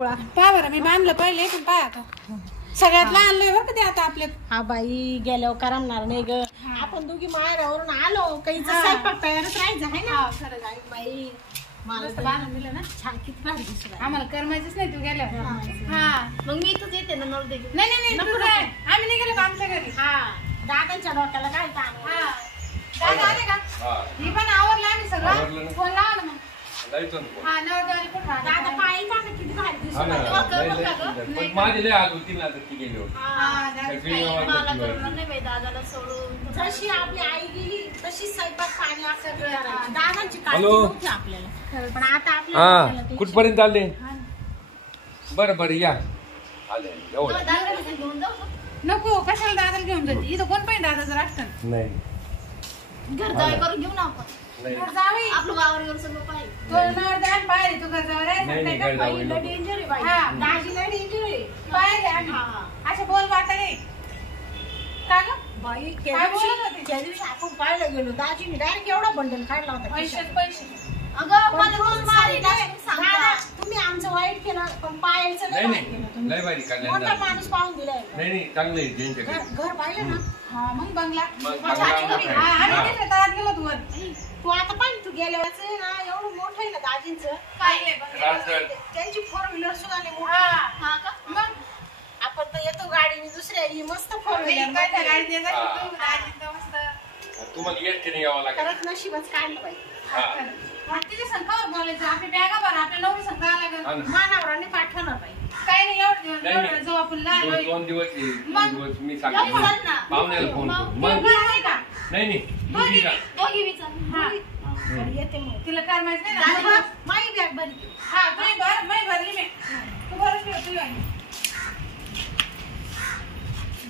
पहा बरं मी बांधलं पहिले पण पाय आता सगळ्यात लहान लय बरं का ते आता आपले. हा बाई गेल्यावर करमणार नाही ग. आपण दोघी माहेरावरून आलो काही स्वयंपाक तयारच राहायचं आहे ना. खरं आहे बाई मला बांधून दिलं ना छान किती भारी दिसत. आम्हाला करमायचंच नाही तू गेल्यावर. हा मग मी इथंच येते ना नवरदेवी. नाही तू काय आम्ही नाही गेलो आमच्या घरी. हा दादांच्या डोक्याला काय ताण. हा दादा आले का ही पण आवरलं आम्ही सगळं. फोन लावा ना मग. हा नवरदेवाला कुठं राहते दादा पाहिजे का किती भारी दिसत. माझे लय आज होती ना ती गेली दादाला सोडून जशी आपली आई गेली तशी स्वयंपाक पाणी आपल्याला दादांची काळजी हॅलो. नव्हती आपल्याला. पण आता हा आपल्याला कुठपर्यंत आले बरं या आले घेऊन जाऊ. नको कशाला दादाला घेऊन जाते इथं कोण पाहिजे दादाचं राष्ट्र नाही घर जावे करून घेऊ ना आपण. जावी आपलं वावर घेऊन सगळं पाहिजे. तो नवरदेवाला पाहिजे तू घरच्यावर नाही, घर जावई नको. डेंजर आहे बाई. हा. दाजीला डेंजर आहे. पाहिजे आम्ही असे बोल वाटले का ग बाई काय बोलत होते? त्या दिवशी आपण पाहायला गेलो दाजीने डायरेक्ट एवढा बंडल काढला होता. पैसे अगं मला रोज मारी दादा तुम्ही आमचं वाईट केलं पण पाहायचं नाही नाही नाही केलं तुम्ही. लय भारी काढल्या मोठा माणूस पाहून दिलाय. नाही चांगलं आहे ज्यांच्याकडे घर पाहिलं ना. हा मग बंगला मग माझ्या चांगलं आजीकडे. हा आहे. आम्ही तिथे तळात गेलो तू वर तू आता पाहिजे तू गेल्या वेळेस ना एवढं मोठं आहे ना दाजींचं. काय आहे बंगला? राजगड. त्यांची 4 व्हीलर सुद्धा नाही मोठी. हा हा का मग आपण तर येतो गाडीने दुसऱ्या ही मस्त 4 काय त्या व्हीलर. गाडीत येत असेल तू, दाजीचं मस्त. तुम्हाला एसटीने यावं लागेल खरंच नशीबच काढलं पाहिजे. हा आणि तिच्या संघावर बोलायचं आपली बॅगा भर आपल्या नवरी संघ आला ग हा ना. मानावरांनी पाठवणार पाहिजे. काही नाही एवढं नाही, एवढं नाही. जाऊ आपण लहान होईल. दोन दिवस येईल. मग? 2 दिवस मी लवकर सांगितलं ना. पाहुण्याला फोन करू मग मग नाही का नाही दोघी का दोघी विचार. हा. बरं, येते मग. तिला काय माहित नाही दाजी ना माई बॅग भरली. हा तुम्ही भर मी भरली मी तू भरच ठेव तू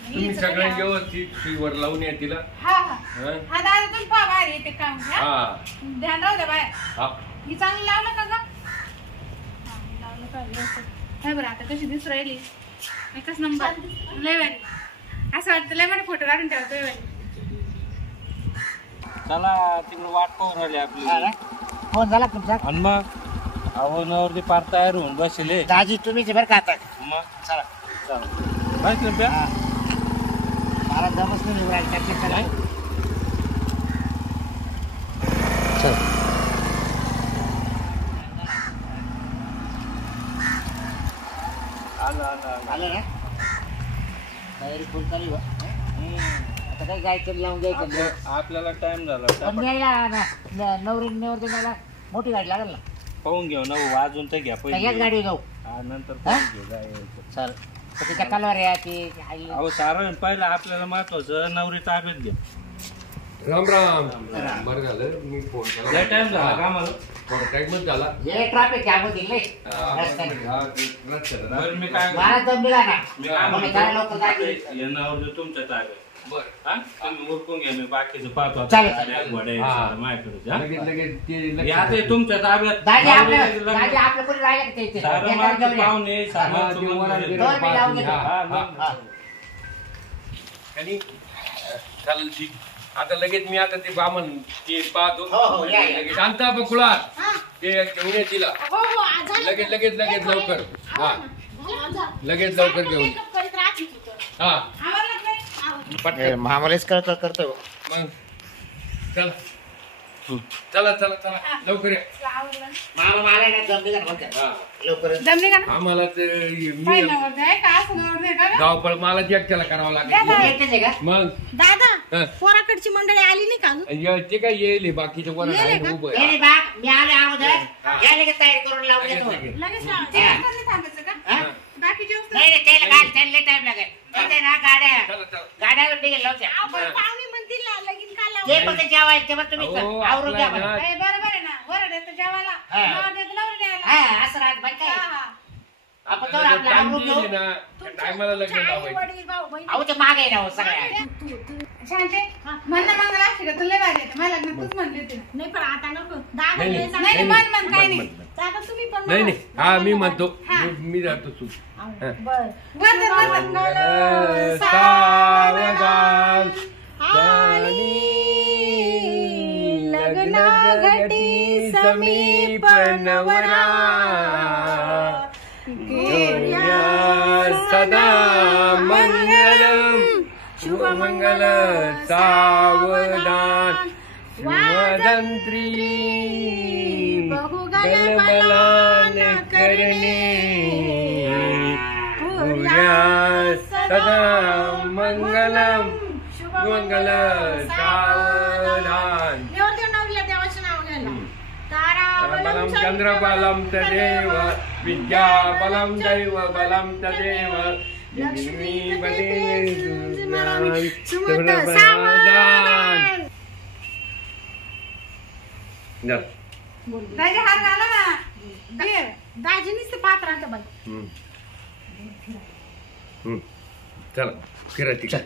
तुम्ही सगळे व्यवस्थित फीवर लावून या तिला हा हा हा? हा दादा तुम्ही पहा बाहेर येते काम हा? हा ध्यान राहू दे बाहेर हा ही चांगली लावलं का ग हा, लावलं का व्यवस्थित. काय बरं आता कशी दिसू राहिली एकच नंबर लय वाली असं वाटतं लय मला फोटो काढून ठेवतोय वाली. चला तिकडे वाट पाहून राहिली आपली. फोन झाला तुमचा आणि मग आवडण्यावरती पार तयार होऊन बसले. दाजी तुम्हीच बरं का आता मग चला चला माहिती ना हा. मला जमच नाही निवडायला त्याची चला चल आलं ना तयारी फुल चालू बा आता काही गायचं लावून द्यायचं आपल्याला टाइम झाला पण टापा- न्यायला नवरी मला मोठी गाडी लागेल ना पाहून घेऊ ना वाजून तर घ्या सगळ्याच पहिले. गाडी जाऊ हा, नंतर हा? पाहून घेऊ जायचं. चल तर तिच्या कलवर या ती आई अहो सारण पहिलं आपल्याला महत्वाचं नवरी ताब्यात घ्या. राम राम बरं झालं मी फोन केला लय टाइम झाला का मला? थोडा टाइमच झाला हे ट्रॅफिक जाम होतील नाही हा, रस्त्याने हा, रस्त्याला ना. बरं मी काय मला दम दिला ना मी काय मग म्हणतो, काय लवकर गाडी हे नवरी तुमच्या ताब्यात. बरं हा तुम्ही उरकून घ्या मी बाकीचं पाहतो आता. चालेल. गाड्या, घोड्या, हा. सगळं माझ्याकडे हा? लगेच ते हे आता हे तुमच्या ताब्यात. दाजी आपलं नवरीला दाजी लग्न- आपलं कोणी राहिलं का ते इथे? सारं हे माणसं जाऊन या. पाहुणे, हा, सारं ते तुम्हाला वरात दिलं. बिरात दोन मी लावून पाहते. घेतो. हा, हा, हा. मग. आणि चालेल ठीक आता लगेच मी आता ते बामण ते पाहतो हो, हो, या, या. लगेच आणता बकुळा हा. ते घेऊन ये तिला हो हो आज झालं. लगेच लवकर हा झालं. लगेच लवकर घेऊन मेकअप करीत राहते तू तर. हा आवरलं का नाही? पटकन महामलेच करतो मग चला चला चला चला लवकर या आवरलं मला ना जम दिला ना मग हा लवकर जमली का ना आम्हाला ते पाय मी नवरदेव आहे का असं नवरदेव आहे का ग? धावपळ मला एकट्याला करावं लागेल येतेच आहे का मग दादा हा. पोराकडची मंडळी आली नाही का अजून? ते काय येईल बाकीचे वर येईल आहे का? उभं नाही आहे. नाही बा मी आले अगोदर हा. या लगेच तयारी करून लावून लगेच, देतो लगेच. लगेच लावा. ते हा. पण नाही थांबायचं का हा? बाकीची वस्तू नाही नाही त्याला काय त्याला टाइम लागेल तिथे ना गाड्या चला चला गाड्यावर निघेल लावून द्या. आपण पाहुणे म्हणतील ना लगीन का ते लावलं? फक्त जेवायला ते पण तुम्ही अहो, आवरून द्या आपला मला. ना- ए, बरोबर आहे ना वरड येतं जेवायला हा. नवरदेव नवरी द्यायला हा असं राहत बाई काय हा, हा. आपण तर आपलं आवरून घेऊ टायमाला लग्न आई, लावायचं वडील, भाऊ, बहीण. अहो ते मागे आहे ना हो सगळ्या शांते म्हणणं मागं लागते का तुला भारी येते मला लग्न तूच म्हणली होती ना. नाही पण आता नको दादा नाही, लय नाही. सांगते. नाही नाही मन काही नाही दादा तुम्ही पण नाही नाही हा मी म्हणतो हा. मी जातो तू बर वंदन सावधान लग्न घटी समीप नवरा सदा मंगलम शुभमंगल सावधान शुभदंत्री बहुगलबलान करणे पूर्या सदा मंगलम शुभमंगल सावधान बलम चंद्रबलम तदेव विद्याबलम दैव बलम तदेव लक्ष्मी दाजी हात घाला ना दाजीनीच ते पात्र राहतं बाई. चला फिरा तिकडे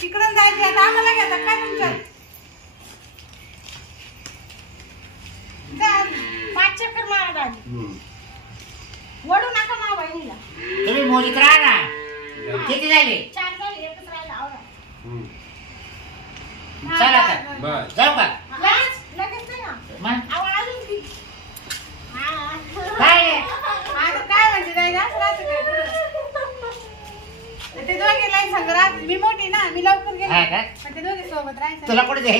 तिकडून दाजी आता आम्हाला घेतात काय तुमच्या पाच चक्कर मारा दाजी. वडू नका मा बहिणीला. तुम्ही मोजीत राहा ना. किती झाले? 4 झाले, एकच राहिला. आवरा. चला आता. बस जाऊ का? लगेच नाही ना. मग आवा अजून ती. काय आता काय म्हणते दाजी असं राहतं काय पुढं? ते दोघे लाईन संग राहते. मी मोठी ना मी लवकर गेले हा का? पण ते दोघे सोबत राहायचं. तुला कुठे दे?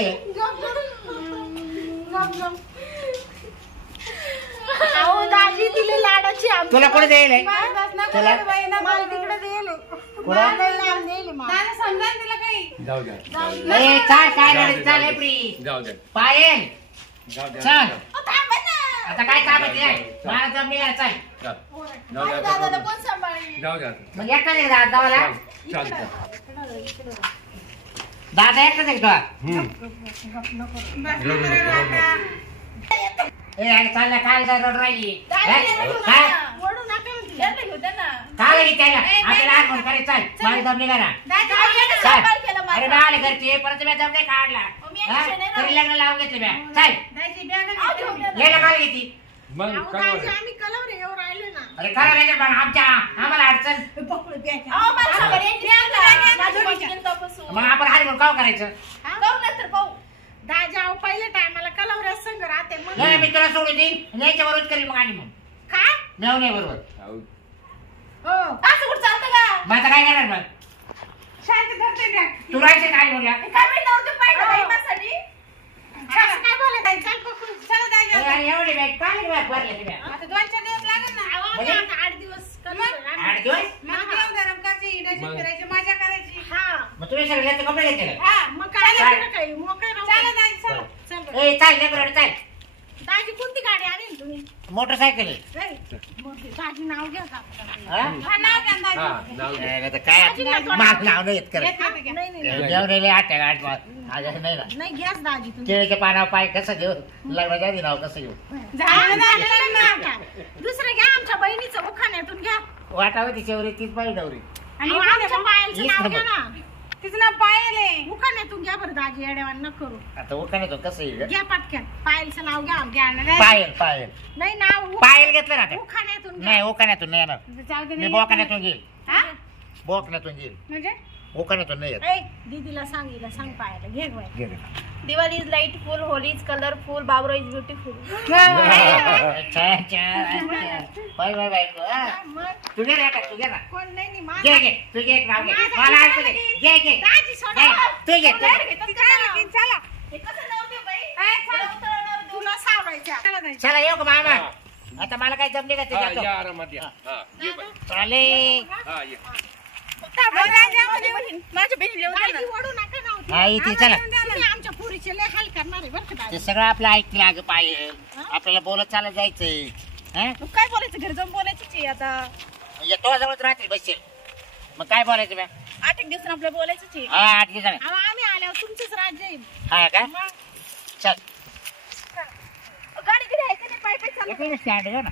अहो दाजी तिला लाडाची आमची. तुला कुठे देईल? बस नको चला. रडू बाई, नको मला रडू. तिकडे देईल. कुठं? लांब देईल मला. दादा समजा ना तिला काही जाऊ द्या ए चाल काय रडत चाल प्री. जाऊ द्या पायल जाऊ द्या चल. थांबा ना. आता काय काम आहे? मला जमली ना चल. जाऊ द्या दादाला कोण सांभाळेल? जाऊ द्या मग एकटाच आहे दादावाला. चालतं दादा एकटाच आहे तो. ए अरे चाल ना काल जर रड राहिली. काय? वडू नका म्हणते. काय लागली त्याला? आपल्याला आठ फोन करे चल. मला जमली का ना? चल. अरे बाले घरचे परत मी जमले काढला. तरी लग्न लावून घेतले मी. चल. दाजी बॅग गेला काय घेती? मग अहो, काय दाजी आम्ही कलवरे येऊ राहिले ना. अरे खरं नाही पण आम्हाला अडचण. पकडू बॅग. मग आपण हारी म्हणून काय करायचं? दाजी अहो पहिल्या टायमाला कलवऱ्या संग राहते मग. नाही मी तुला सोडून देईन याच्या बरोबर करीन मग आणि मग काय? मेव नाही बरोबर. हो. मग आता काय करणार मग? शांत धरते बॅग. तू राहायचं काय बोलल्या? असं काय बोलत आहे? चल पकडू. चला दाजी आता. एवढे बॅग काय बॅग भरले तुम्ही? आता 2-4 दिवस लागेल ना. अहो, आम्ही आता 8 दिवस कलवरे राहणार. 8 दिवस? मग देव धरम करायची, हिंडायची, मग. फिरायची, मजा करायची. हा. मग तुम्ही सगळे कपडे घेतले का? हा मग काय लागलं काही? मोकळे राहू चला दे. दाजी चला. चल बरं. ए चाल लेकरं चाल. दाजी कोणती गाडी आणली तुम्ही? मोटरसायकल आहे. दाजी नाव घ्या का? हा? हा नाव घ्या ना दाजी. हा नाव घ्या. आता काय माग नाव नाही येत करत. येत नाही घ्या. नाही नाही जेवढे आठ नाही ना नाही घ्याच दाजी तुम्ही. केळीच्या पानावर पाय कसं घेऊ लग्नाच्या आधी नाव कसं घेऊ झालं ना, झालं ना. दुसरं घ्या आमच्या बहिणीचं उखाण्यातून घ्या. वाटावं तिच्यावर तीच पाहिजे नवरी. आणि अहो, इकडे आमच्या बघ. पायलचं हीच नाव नंबर. घ्या ना. तिचं नाव पायल आहे. उखाण्यातून घ्या बरं दाजी येड्यावान न करू. आता उखाण्याचं कसं येईल घ्या पाटक्यात पायलचं नाव घ्या. घ्या ना दाजी. पायल पायल नाही नाव पायल घेतलं ना आता. उखाण्यातून घ्या. नाही उखाण्यातून नाही येणार. जाऊ दे मी नाही. बोकाण्यातून घेईल. हा? बोकण्यातून घेईल म्हणजे उखाण्यातून नाही येत. ऐ, दीदीला सांगितलं सांग पायला घे गं बाई. घे रे. Diwali is lightful, Holi is colorful, Babra is beautiful. छान छान बाय बाय बाय मग तू घे रे आता, तू घे ना कोण नाही नाही माझं. घे घे तू घे एक नाव घे मला ऐकू दे घे घे दाजी सोडा. घे, तू घे तू घे. चला. हे कसं नाव दे बाई? ए, चला. तुला सावरायच्या. चला दाजी. चला येऊ का मामा आता मला काय जमले का हा ते या आरामात या हा ये बाई. चाले हा ये माझ्या बहिणीला येऊ दे दाजी ना. ओढू नका ना होती. हा इथे चला तुम्ही आमच्या पुरीचे लय हाल करणार आहे बरं का ते दाजी. सगळं आपलं ऐकतील अगं पाय आपल्याला बोलत चालत जायचंय हा मग काय बोलायचं घरी जाऊन बोलायचीच आहे आता. तो जवळच राहतील बसशील मग काय बोलायचं मॅम 8 दिवस आपल्याला बोलायचंच आहे. हा 8 दिवसाने अहो, आम्ही आल्यावर तुमचंच राज्य आहे. हा का चल गाडी घरी आहे का नाही? पाय पाय चालू. स्टँड आहे ना